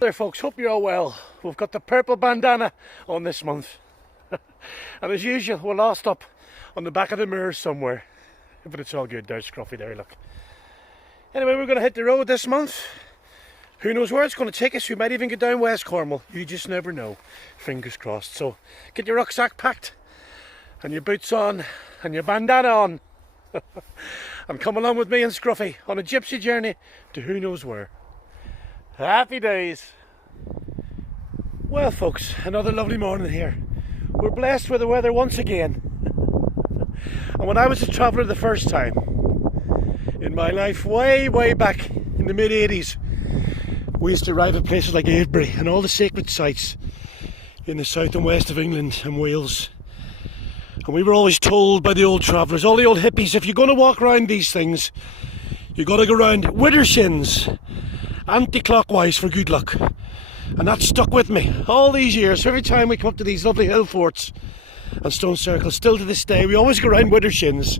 There folks, hope you're all well. We've got the purple bandana on this month. And as usual, we're lost up on the back of the mirror somewhere. But it's all good. There's Scruffy there, look. Anyway, we're going to hit the road this month. Who knows where it's going to take us? We might even get down West Cornwall. You just never know. Fingers crossed. So get your rucksack packed and your boots on and your bandana on. And come along with me and Scruffy on a gypsy journey to who knows where. Happy days. Well folks, another lovely morning here. We're blessed with the weather once again. And when I was a traveller the first time in my life, way back in the mid-80s, we used to arrive at places like Avebury and all the sacred sites in the south and west of England and Wales. And we were always told by the old travellers, all the old hippies, if you're going to walk around these things, you've got to go around Whiddershins, anti-clockwise for good luck. And that stuck with me all these years. Every time we come up to these lovely hill forts and stone circles, still to this day, we always go around Whiddershins.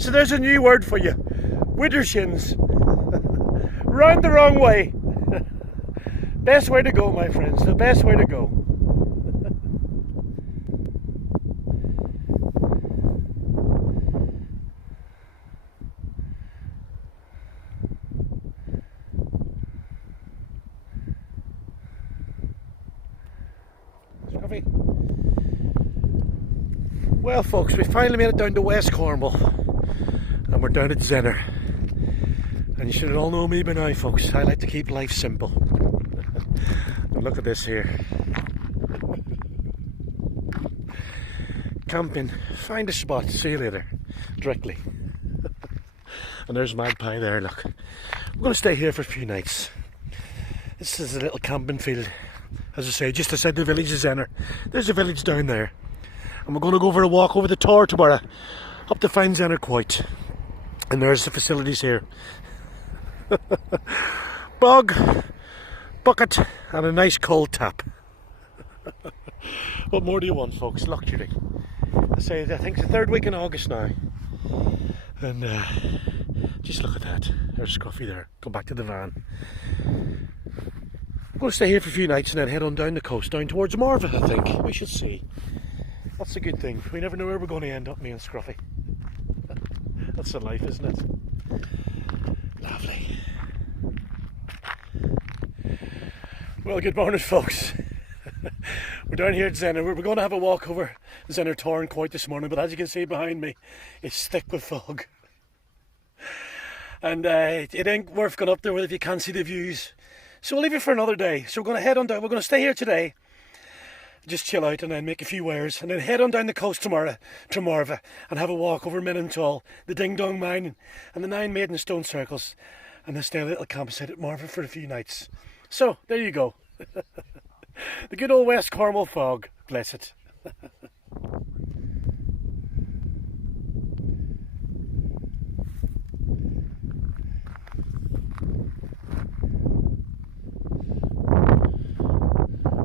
So there's a new word for you. Whiddershins. Round the wrong way. Best way to go, my friends. The best way to go. Well folks, we finally made it down to West Cornwall and we're down at Zennor. And you should all know me by now folks, I like to keep life simple. And look at this here. Camping, find a spot, see you later, directly. And there's Magpie there, look. We're going to stay here for a few nights. This is a little camping field, as I say, just outside the village of Zennor. There's a village down there. And we're going to go for a walk over the Tor tomorrow, up to find Zennor Quoit. And there's the facilities here. Bog, bucket and a nice cold tap. What more do you want folks? Luxury. I say, I think it's the third week in August now. And just look at that. There's Scruffy there. Come back to the van. I'm going to stay here for a few nights and then head on down the coast, down towards Marva, I think. We should see. That's a good thing. We never know where we're going to end up, me and Scruffy. That's the life, isn't it? Lovely. Well, good morning, folks. We're down here at Zennor. We're going to have a walk over Zennor Tor and Quoit this morning, but as you can see behind me, it's thick with fog. And it ain't worth going up there if you can't see the views. So we'll leave it for another day. So we're going to head on down. We're going to stay here today. Just chill out and then make a few wares and then head on down the coast tomorrow to Marva and have a walk over Minimtall, the Ding Dong Mine and the 9 Maidens stone circles, and then stay a little campsite at Marva for a few nights. So there you go. The good old West Cornwall fog, bless it.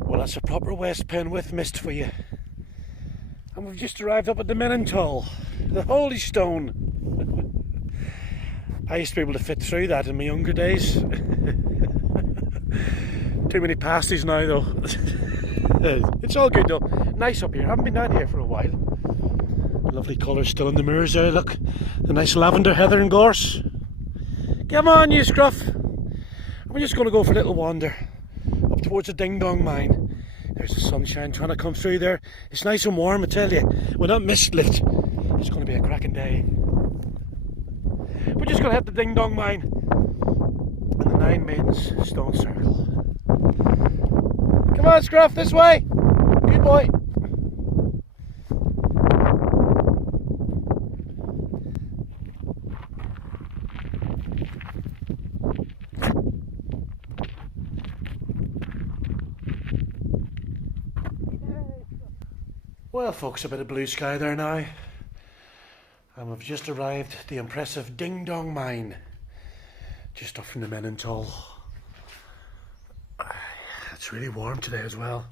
Well, that's a proper West Penwith mist for you. And we've just arrived up at the Minimtall, the Holy Stone. I used to be able to fit through that in my younger days. Too many pasties now though. It's all good though. Nice up here. Haven't been down here for a while. Lovely colours still in the mirrors there, look. The nice lavender, heather and gorse. Come on you Scruff. We're just going to go for a little wander up towards the Ding Dong Mine. There's the sunshine trying to come through there. It's nice and warm, I tell you. When that mist lifts, it's going to be a cracking day. We're just going to hit the Ding Dong Mine and the 9 Maidens stone circle. Come on Scruff, this way! Good boy! Well folks, a bit of blue sky there now. And We've just arrived at the impressive Ding Dong Mine, just up from the Menental. It's really warm today as well.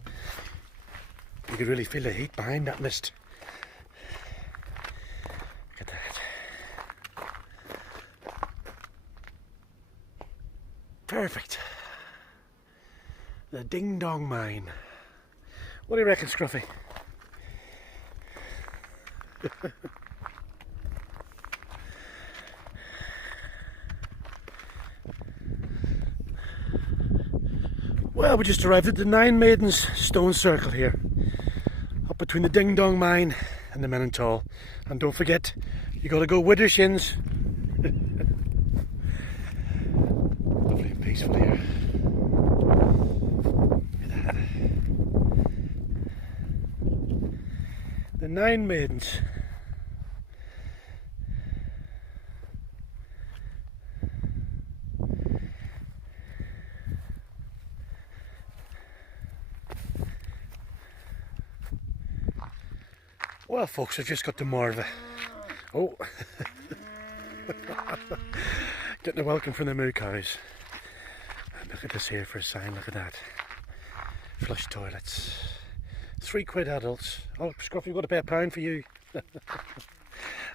You can really feel the heat behind that mist. Look at that. Perfect. The Ding Dong Mine. What do you reckon, Scruffy? Well, we just arrived at the Nine Maidens stone circle here, up between the Ding Dong Mine and the Menental. And don't forget, you got to go Whiddershins. Lovely and peaceful here. Look at that. The Nine Maidens. Well, folks, I've just got to Marva. Oh, getting a welcome from the moo cows. And look at this here for a sign. Look at that. Flush toilets. £3 adults. Oh, Scruffy, we've got to pay £1 for you.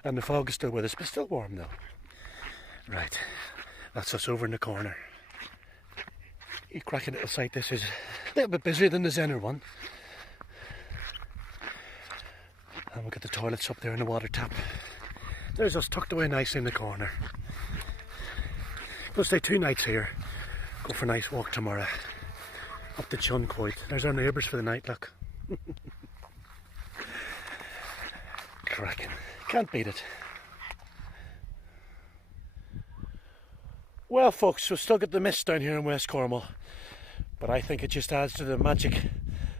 And the fog is still with us, but still warm though. Right, that's us over in the corner. A cracking little site this is. A little bit busier than the Zennor one. And we've got the toilets up there in the water tap. There's us tucked away nicely in the corner. We'll stay 2 nights here. Go for a nice walk tomorrow. Up to Chun Castle. There's our neighbours for the night, look. Cracking. Can't beat it. Well, folks, we've still got the mist down here in West Cornwall. But I think it just adds to the magic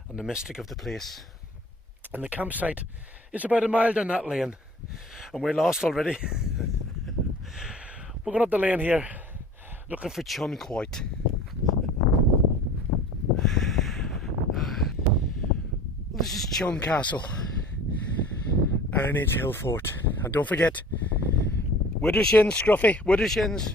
and the mystic of the place. And the campsite is about a mile down that lane, and we're lost already. We're going up the lane here, looking for Chun Castle. This is Chun Castle, Iron Age Hill Fort, and don't forget, Whiddershins, Scruffy, Whiddershins.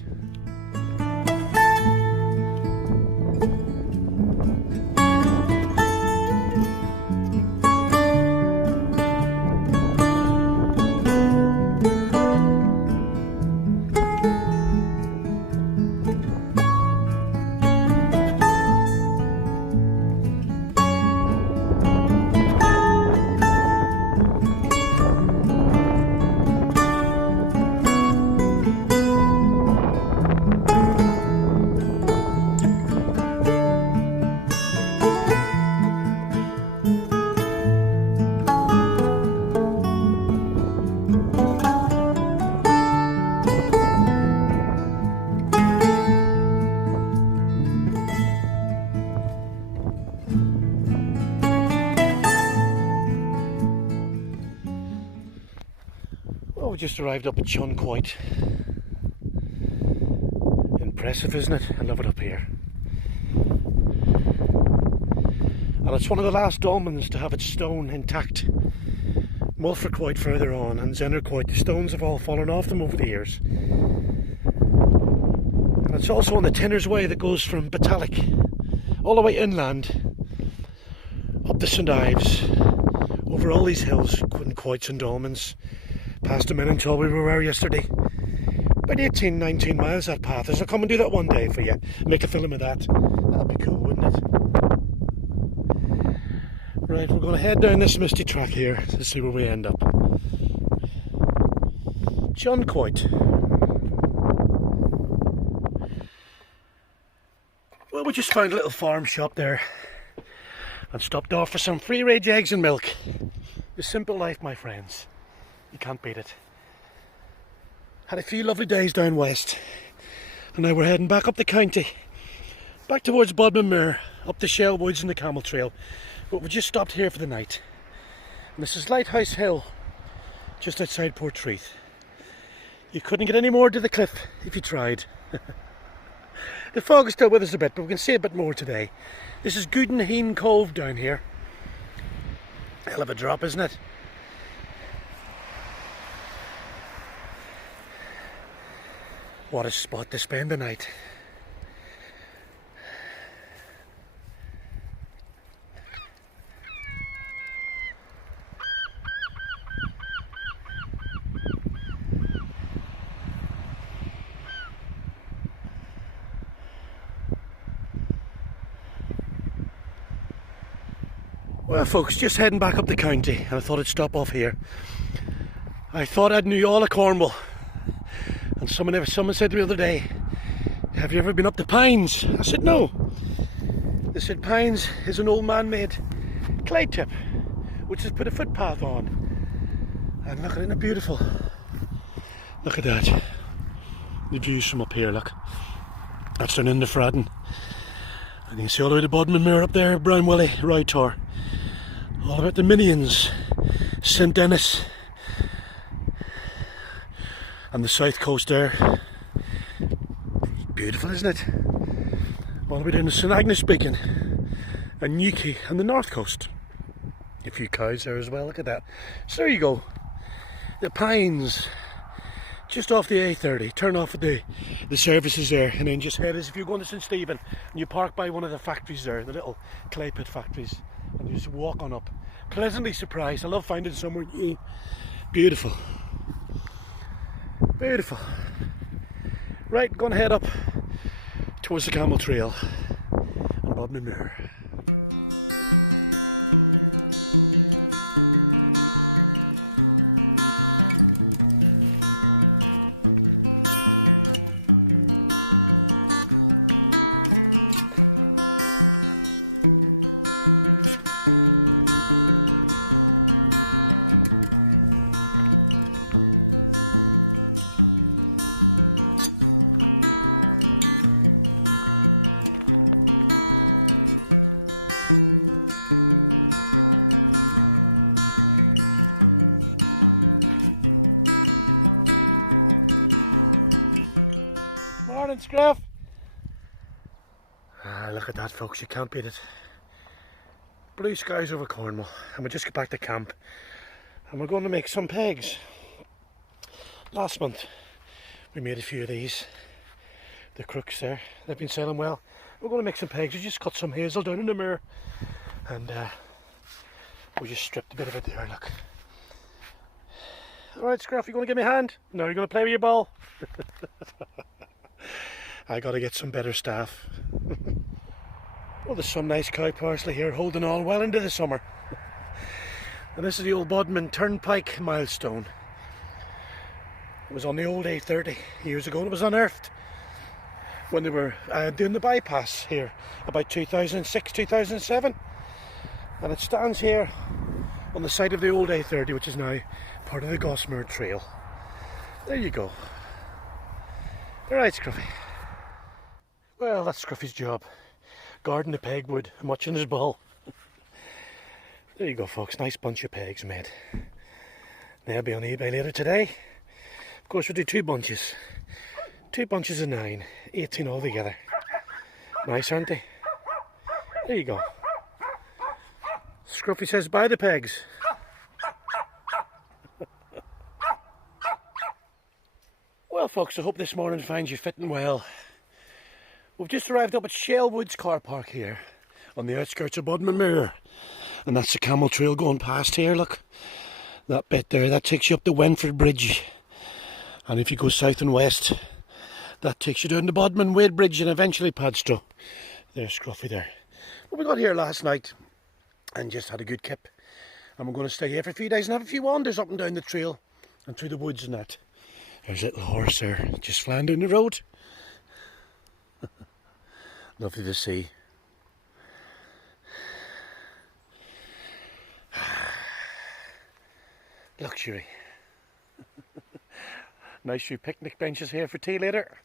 Well, we just arrived up at Chun Castle. Impressive, isn't it? I love it up here. And it's one of the last dolmens to have its stone intact. Mulford quite further on, and Zennor quite. The stones have all fallen off them over the years. And it's also on the Tinner's Way that goes from Batalic all the way inland, up the St Ives, over all these hills, quoits and dolmens, past the Menental we were yesterday. About 18, 19 miles that path. I'll come and do that one day for you. Make a film of that. That'd be cool, wouldn't it? Right, we're going to head down this misty track here to see where we end up. Chun Castle. Well, we just found a little farm shop there and stopped off for some free-range eggs and milk. The simple life, my friends. You can't beat it. Had a few lovely days down west, and now we're heading back up the county, back towards Bodmin, up the Shell Woods and the Camel Trail. But we just stopped here for the night. And this is Lighthouse Hill, just outside Portreath. You couldn't get any more to the cliff if you tried. The fog is still with us a bit, but we can see a bit more today. This is Goodenheen Cove down here. Hell of a drop, isn't it? What a spot to spend the night. Well folks, just heading back up the county, and I thought I'd stop off here. I thought I'd knew all of Cornwall, and someone said to me the other day, have you ever been up the Pines? I said no. They said Pines is an old man-made clay tip which has put a footpath on, and look, isn't it beautiful? Look at that, the views from up here. Look, that's down in the Fradden, and you can see all the way to Bodmin up there, Brown Willie, Rytor. All about the Minions, St Denis, and the south coast there. Beautiful, isn't it? All the way down to St Agnes Beacon and Newquay and the north coast. A few cows there as well, look at that. So there you go, the Pines, just off the A30. Turn off at the services there, and then just head as if you're going to St Stephen, and you park by one of the factories there, the little clay pit factories, and you just walk on up. Pleasantly surprised. I love finding somewhere new. Beautiful. Beautiful. Right, going to head up towards the Camel Trail and Bodmin. Morning, Scruff. Look at that, folks, you can't beat it. Blue skies over Cornwall, and we just get back to camp, and we're going to make some pegs. Last month we made a few of these, the crooks there, they've been selling well. We're going to make some pegs. We just cut some hazel down in the mirror, and we just stripped a bit of it there, look. Alright, Scruff, you going to give me a hand? No, you're going to play with your ball? I got to get some better staff. Well, there's some nice cow parsley here, holding on well into the summer. And this is the old Bodmin Turnpike milestone. It was on the old A30 years ago, and it was unearthed when they were doing the bypass here about 2006, 2007. And it stands here on the side of the old A30, which is now part of the Gossamer Trail. There you go. Alright, Scruffy. Well, that's Scruffy's job. Guarding the pegwood and watching his ball. There you go, folks. Nice bunch of pegs made. They'll be on eBay later today. Of course, we'll do two bunches. 2 bunches of 9. 18 altogether. Nice, aren't they? There you go. Scruffy says buy the pegs. Well, folks, I hope this morning finds you fitting well. We've just arrived up at Shellwoods car park here on the outskirts of Bodmin, and that's the Camel Trail going past here. Look, that bit there, that takes you up the Wenford Bridge, and if you go south and west, that takes you down the Bodmin Wade Bridge and eventually Padstow. There's Scruffy there. Well, we got here last night and just had a good kip, and we're going to stay here for a few days and have a few wanders up and down the trail and through the woods and that. There's a little horse there just flying down the road. Lovely to see. Luxury. Nice few picnic benches here for tea later.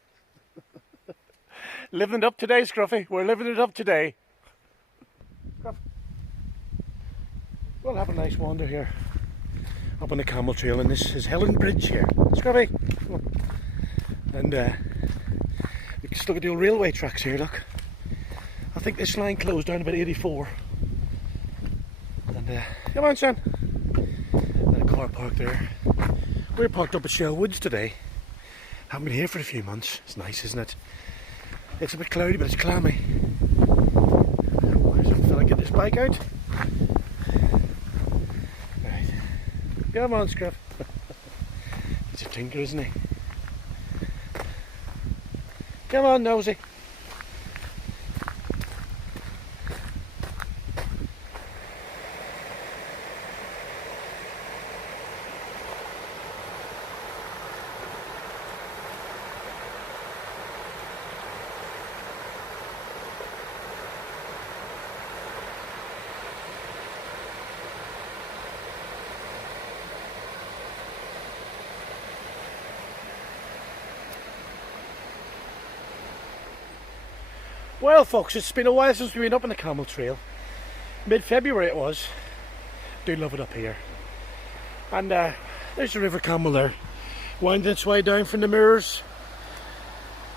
Living it up today, Scruffy. We're living it up today. Scruff. We'll have a nice wander here up on the Camel Trail, and this is Helen Bridge here. Scruffy. Come on. And you can just look at the old railway tracks here, look. I think this line closed down about 84. And come on, son. And a car park there. We're parked up at Shellwoods today. Haven't been here for a few months. It's nice, isn't it? It's a bit cloudy, but it's clammy. I just feel like get this bike out. Right. Come on, Scruff. He's a tinker, isn't he? Come on, Nosy. Well folks, it's been a while since we've been up on the Camel Trail. Mid-February it was. Do love it up here. And there's the River Camel there, winding its way down from the Moors,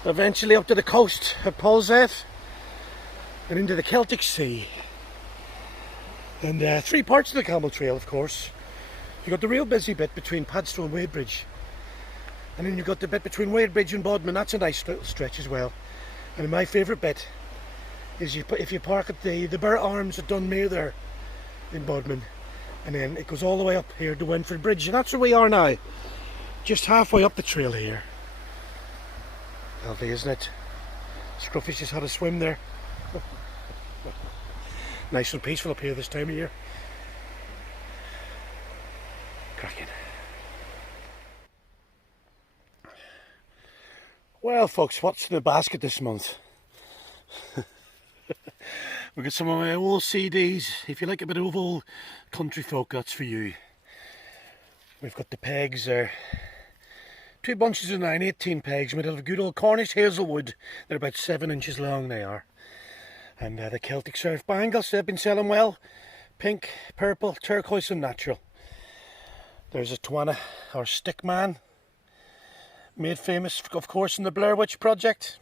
eventually up to the coast at Polzeath and into the Celtic Sea. And 3 parts of the Camel Trail, of course. You've got the real busy bit between Padstow and Wadebridge, and then you've got the bit between Wadebridge and Bodmin. That's a nice stretch as well. And my favourite bit is if you park at the Burr Arms at Dunmere there in Bodmin, and then it goes all the way up here to Wentford Bridge, and that's where we are now, just halfway up the trail here. Lovely, isn't it? Scruffy's just had a swim there. Nice and peaceful up here this time of year. Cracking. Well folks, what's in the basket this month? We've got some of my old CDs. If you like a bit of old country folk, that's for you. We've got the pegs there. 2 bunches of 9, 18 pegs made out of good old Cornish hazelwood. They're about 7 inches long, they are. And the Celtic surf bangles, they've been selling well. Pink, purple, turquoise and natural. There's a Tawana, or stick man. Made famous, of course, in the Blair Witch Project.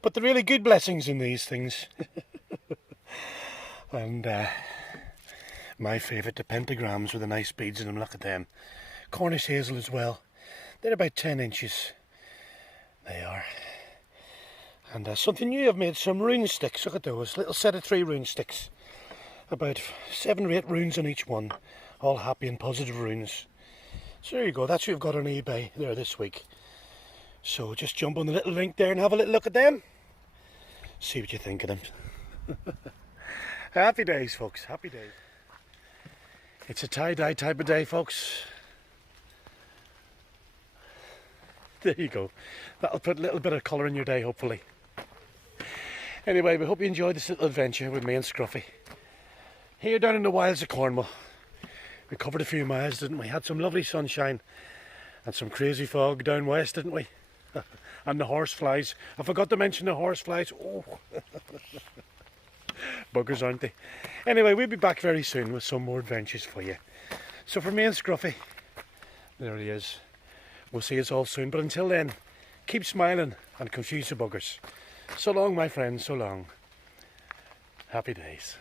But the really good blessings in these things. And my favourite, the pentagrams with the nice beads in them, look at them. Cornish hazel as well. They're about 10 inches. They are. And something new, I've made some rune sticks. Look at those, little set of 3 rune sticks. About 7 or 8 runes on each one. All happy and positive runes. So there you go, that's what we've got on eBay there this week. So just jump on the little link there and have a little look at them. See what you think of them. Happy days folks, happy days. It's a tie-dye type of day folks. There you go. That'll put a little bit of colour in your day hopefully. Anyway, we hope you enjoyed this little adventure with me and Scruffy. Here down in the wilds of Cornwall. We covered a few miles, didn't we? Had some lovely sunshine and some crazy fog down west, didn't we? And the horseflies. I forgot to mention the horseflies. Oh, buggers, aren't they? Anyway, we'll be back very soon with some more adventures for you. So for me and Scruffy, there he is. We'll see us all soon. But until then, keep smiling and confuse the buggers. So long, my friends, so long. Happy days.